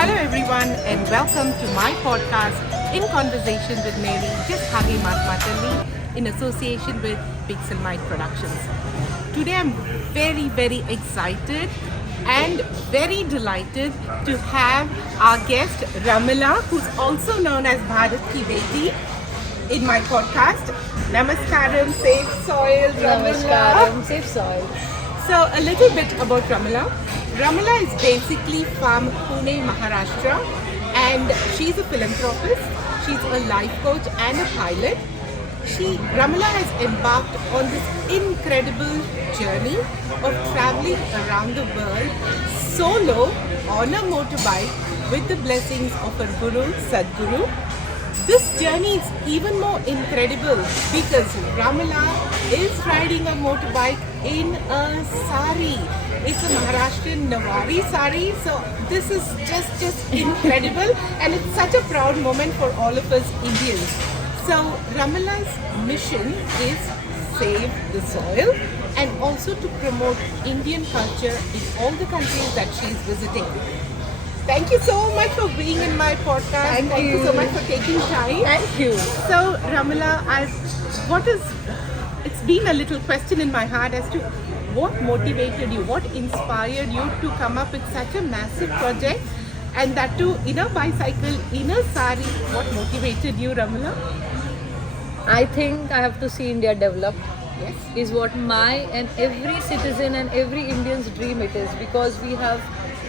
Hello everyone and welcome to my podcast In Conversation with Mary, just Hagi Matmatali in association with Pixel Mike Productions. Today I'm very excited and very delighted to have our guest Ramila, who's also known as Bharat Ki Beti, in my podcast. Namaskaram, safe soil, Ramila. Namaskaram, safe soil. So a little bit about Ramila. Ramila is basically from Pune, Maharashtra, and she's a philanthropist. She's a life coach and a pilot. Ramila has embarked on this incredible journey of traveling around the world solo on a motorbike with the blessings of her guru, Sadhguru. This journey is even more incredible because Ramila is riding a motorbike in a saree. It's a Maharashtrian Nawari saree, so this is just incredible, and it's such a proud moment for all of us Indians. So Ramila's mission is save the soil and also to promote Indian culture in all the countries that she's visiting. Thank you so much for being in my podcast. Thank you so much for taking time. Thank you. So Ramila, it's been a little question in my heart as to what motivated you, what inspired you to come up with such a massive project, and that too in a bicycle, in a sari. What motivated you, Ramila? I think I have to see India develop. Yes. Is what my and every citizen and every Indian's dream it is, because we have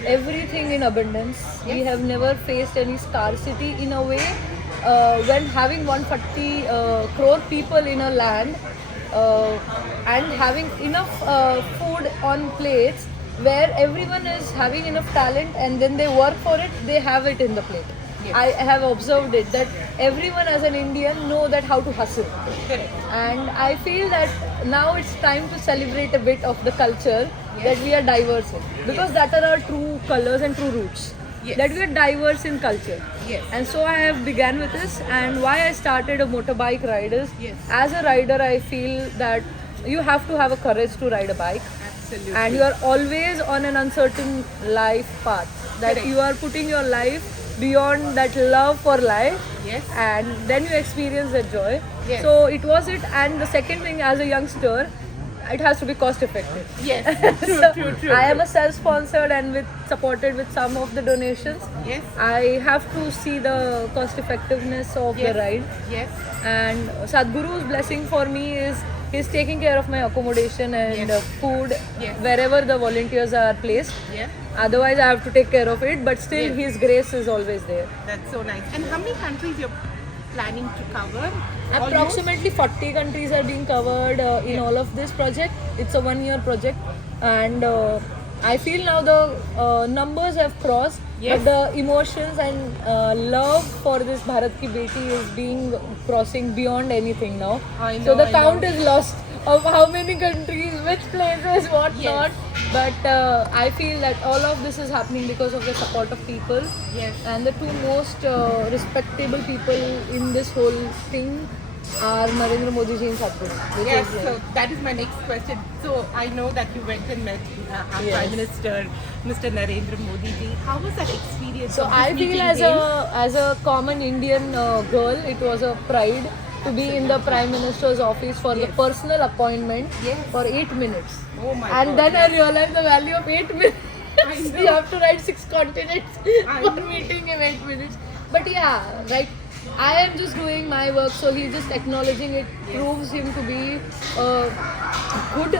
everything in abundance. Yes. We have never faced any scarcity in a way. When having 140 crore people in a land and having enough food on plates where everyone is having enough talent and then they work for it, they have it in the plate. Yes. I have observed it that everyone as an Indian know that how to hustle. Correct. And I feel that now it's time to celebrate a bit of the culture that we are diverse in, because that are our true colors and true roots. Yes. That we are diverse in culture. Yes. And so I have began with this, and why I started a motorbike ride is, Yes. as a rider I feel that you have to have a courage to ride a bike. Absolutely. And you are always on an uncertain life path, that Correct. you are putting your life beyond that love for life. Yes. And then you experience that joy. Yes. So it was it. And the second thing, as a youngster, it has to be cost effective. Yes. So True. I am a self-sponsored and supported with some of the donations. Yes. I have to see the cost effectiveness of Yes. the ride. Yes. And Sadhguru's blessing for me is he's taking care of my accommodation and Yes. food Yes. wherever the volunteers are placed. Yeah. Otherwise I have to take care of it, but still Yes. his grace is always there. That's so nice. And how many countries you're planning to cover? Approximately 40 countries are being covered in all of this project. It's a 1-year project, and I feel now the numbers have crossed, Yes. but the emotions and love for this Bharat Ki Beti is being crossing beyond anything now. I know, So the I count know. is lost of how many countries, which places, what Yes. not. But I feel that all of this is happening because of the support of people. Yes. And the two most respectable people in this whole thing are Narendra Modi ji and Sadhguru. which Yes, is, so that is my next question. So I know that you went and met our Yes. Prime Minister, Mr. Narendra Modi ji. How was that experience? So of this I feel meeting as a common Indian girl, it was a pride to be in the Prime Minister's office for the Yes. personal appointment Yes. for 8 minutes. Oh my And God. then I realized the value of 8 minutes. I know. You have to ride 6 continents I for know. meeting in 8 minutes. But yeah, right. I am just doing my work, so he's just acknowledging it. Yes. Proves him to be a good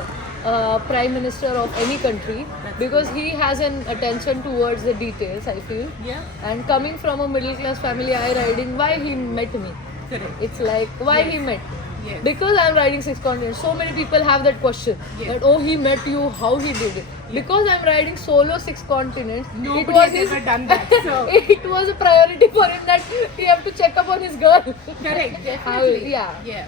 Prime Minister of any country, That's because he has an attention towards the details, I feel. Yeah. And coming from a middle class family, I riding, why he met me? Correct. It's like, why Yes. he met? Yes. Because I'm riding 6 continents. So many people have that question. Yes. That, oh, he met you, how he did it. Because I'm riding solo 6 continents. Nobody has ever done that. So It was a priority for him that he have to check up on his girl. correct, How, definitely. yeah. Yeah.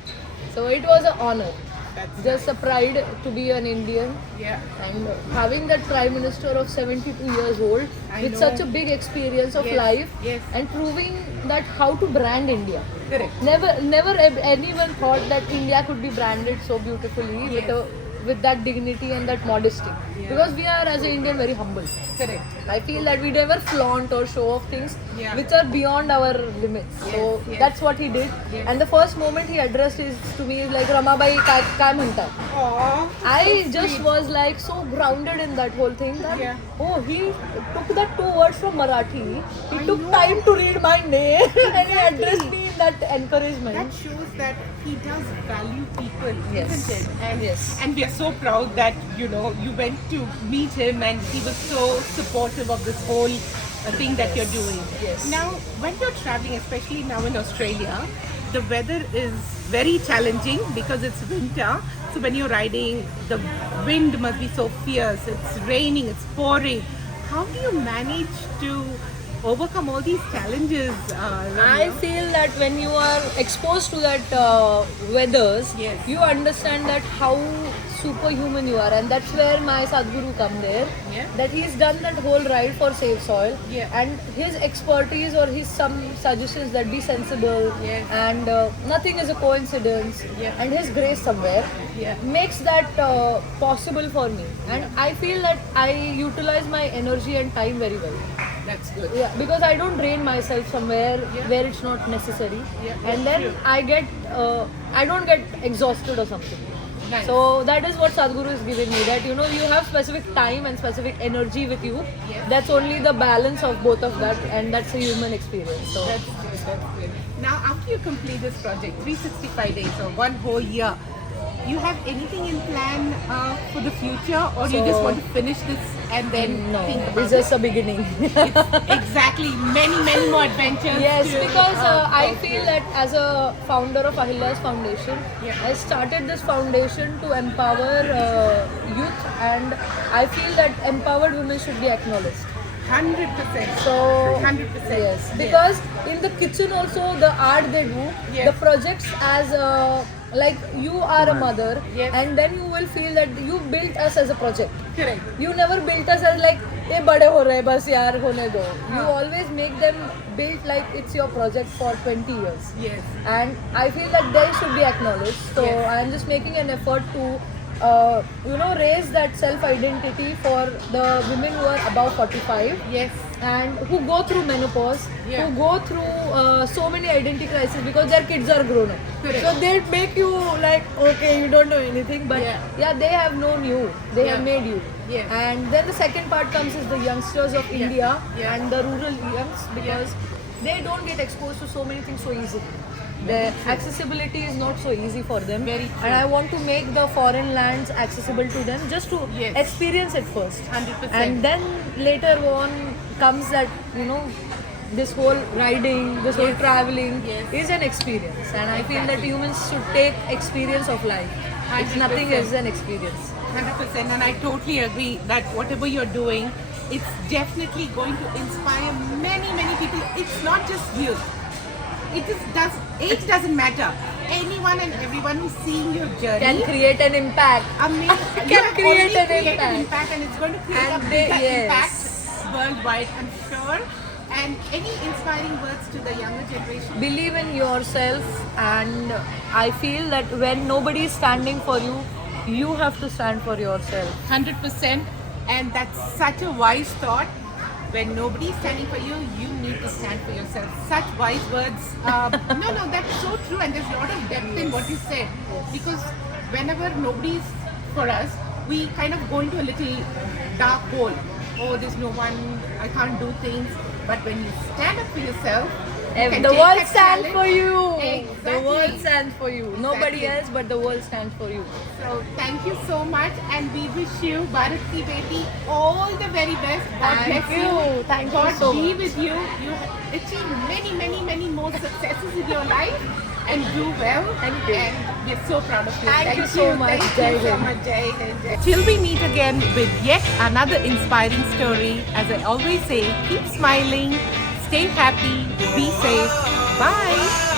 So it was an honor. That's Just a pride to be an Indian. yeah. And having that Prime Minister of 72 years old I with know. such a big experience of Yes, life, yes. and proving that how to brand India. Correct. Never anyone thought that India could be branded so beautifully with Yes. a with that dignity and that modesty. Because we are, as an Indian, very humble. Correct. I feel that we never flaunt or show off things which are beyond our limits. So that's what he did. And the first moment he addressed is to me like, Ramabai, kai manta? Aww. I just was like so grounded in that whole thing that oh, he took that 2 words from Marathi. He took time to read my name and he addressed me in that encouragement. That shows that he does value people, Yes. isn't it? And, Yes. and we are so proud that, you know, you went to meet him and he was so supportive of this whole thing that you're doing. Yes. Now, when you're traveling, especially now in Australia, the weather is very challenging because it's winter. So when you're riding, the wind must be so fierce. It's raining, it's pouring. How do you manage to overcome all these challenges? I feel that when you are exposed to that weathers, you understand that how superhuman you are, and that's where my Sadhguru come there. That he's done that whole ride for Save Soil, and his expertise or his some suggestions that be sensible and nothing is a coincidence, and his grace somewhere makes that possible for me, and I feel that I utilize my energy and time very well. That's good. Yeah, because I don't drain myself somewhere where it's not necessary, and then I don't get exhausted or something. Nice. So that is what Sadhguru is giving me, that you know you have specific time and specific energy with you. That's only the balance of both of that, and that's a human experience. So That's good. That's good. Now, after you complete this project, 365 days or 1 whole year, you have anything in plan for the future, or you just want to finish this and then no, think about it's just a beginning. Exactly, many more adventures. Yes, to, because I go feel through. that as a founder of Ahilya's Foundation, I started this foundation to empower youth, and I feel that empowered women should be acknowledged. 100%. So 100%. yes, because in the kitchen also the art they do, the projects as like you are a mother, and then you will feel that you built us as a project. Correct. You never built us as like ye bade ho rahe bas yaar hone do. You always make them built like it's your project for 20 years. Yes. And I feel that they should be acknowledged. So I am just making an effort to raise that self-identity for the women who are above 45. Yes. And who go through menopause, Yeah. who go through so many identity crises because their kids are grown up. Correct. So they make you like, okay, you don't know anything, but they have known you, they have made you. Yes. And then the second part comes is the youngsters of India and the rural youngs, because they don't get exposed to so many things so easily. The accessibility is not so easy for them. Very true. And I want to make the foreign lands accessible to them, just to experience it first. 100%. And then later on comes that, this whole riding, this whole traveling is an experience. And I feel that humans should take experience of life. It's nothing 100%. is an experience. 100%, and I totally agree that whatever you're doing, it's definitely going to inspire many people. It's not just youth. Age doesn't matter. Anyone and everyone who's seeing your journey Can create an impact. amazing. Can create an impact. And it's going to create And a they- bigger yes. impact worldwide, I'm sure. And any inspiring words to the younger generation? Believe in yourself, and I feel that when nobody is standing for you, you have to stand for yourself. 100%, and that's such a wise thought. When nobody is standing for you, you need to stand for yourself. Such wise words. No, that's so true, and there's a lot of depth in what you said. Because whenever nobody's for us, we kind of go into a little dark hole. Oh, there's no one, I can't do things. But when you stand up for yourself, you can The take world that stands challenge. for you. Exactly. The world stands for you. Nobody Exactly. else, but the world stands for you. So thank you so much, and we wish you, Bharat Ki Beti, all the very best. God Thank bless you. Thank you God so be much. with you. You have achieved many more successes in your life, and do well. Thank you. And we're so proud of you. Thank you so much. Thank Jai you so Hind. much. Jai Hind. Jai. Till we meet again with yet another inspiring story, as I always say, keep smiling, stay happy, be safe. Bye.